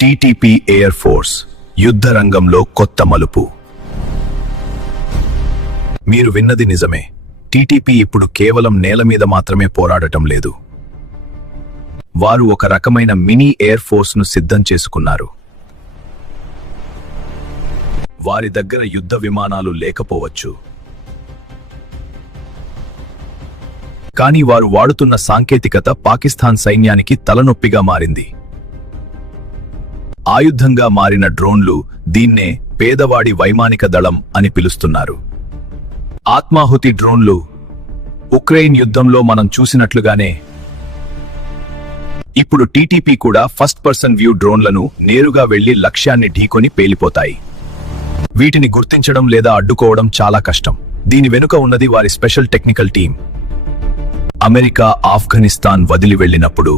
TTP air force యుద్ధ రంగంలో కొత్త మలుపు. మీరు విన్నది నిజమే. టీటీపీ ఇప్పుడు కేవలం నేల మీద మాత్రమే పోరాడటం లేదు. వారు ఒక రకమైన మినీ ఎయిర్ ఫోర్స్ ను సిద్ధం చేసుకున్నారు. వారి దగ్గర యుద్ధ విమానాలు లేకపోవచ్చు, కానీ వారు వాడుతున్న సాంకేతికత పాకిస్తాన్ సైన్యానికి తలనొప్పిగా మారింది. ఆయుధంగా మారిన డ్రోన్లు, దీన్నే పేదవాడి వైమానిక దళం అని పిలుస్తున్నారు. ఆత్మాహుతి డ్రోన్లు. ఉక్రెయిన్ యుద్ధంలో మనం చూసినట్లుగానే ఇప్పుడు టీటీపీ కూడా ఫస్ట్ పర్సన్ వ్యూ డ్రోన్లను నేరుగా వెళ్లి లక్ష్యాన్ని ఢీకొని పేలిపోతాయి. వీటిని గుర్తించడం లేదా అడ్డుకోవడం చాలా కష్టం. దీని వెనుక ఉన్నది వారి special technical team. America Afghanistan వదిలి వెళ్లినప్పుడు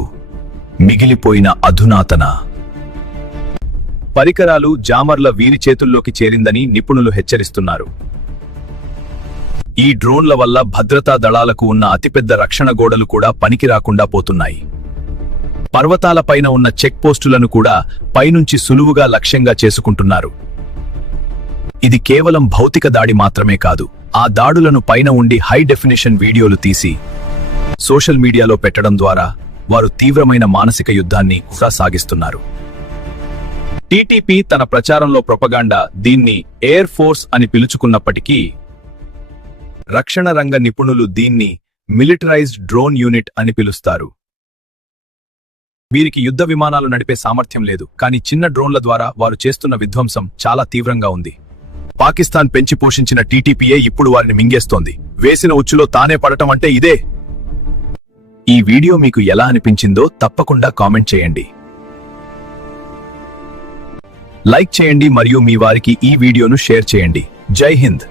మిగిలిపోయిన అధునాతన పరికరాలు, జామర్ల వీరి చేతుల్లోకి చేరిందని నిపుణులు హెచ్చరిస్తున్నారు. ఈ డ్రోన్ల వల్ల భద్రతా దళాలకు ఉన్న అతిపెద్ద రక్షణ గోడలు కూడా పనికి రాకుండా పోతున్నాయి. పర్వతాలపైన ఉన్న చెక్ పోస్టులను కూడా పైనుంచి సులువుగా లక్ష్యంగా చేసుకుంటున్నారు. ఇది కేవలం భౌతిక దాడి మాత్రమే కాదు. ఆ దాడులను పైన ఉండి హై డెఫినిషన్ వీడియోలు తీసి సోషల్ మీడియాలో పెట్టడం ద్వారా వారు తీవ్రమైన మానసిక యుద్ధాన్ని సాగిస్తున్నారు. టీటీపీ తన ప్రచారంలో ప్రొపగాండా దీన్ని ఎయిర్ ఫోర్స్ అని పిలుచుకున్నప్పటికీ రక్షణ రంగ నిపుణులు దీన్ని మిలిటరైజ్డ్ డ్రోన్ యూనిట్ అని పిలుస్తారు. వీరికి యుద్ధ విమానాలు నడిపే సామర్థ్యం లేదు, కానీ చిన్న డ్రోన్ల ద్వారా వారు చేస్తున్న విధ్వంసం చాలా తీవ్రంగా ఉంది. పాకిస్తాన్ పెంచి పోషించిన టీటీపీయే ఇప్పుడు వారిని మింగేస్తోంది. వేసిన ఉచ్చులో తానే పడటం అంటే ఇదే. ఈ వీడియో మీకు ఎలా అనిపించిందో తప్పకుండా కామెంట్ చేయండి. లైక్ చేయండి మరియు మీ వారికి ఈ వీడియోను షేర్ చేయండి. జై హింద్.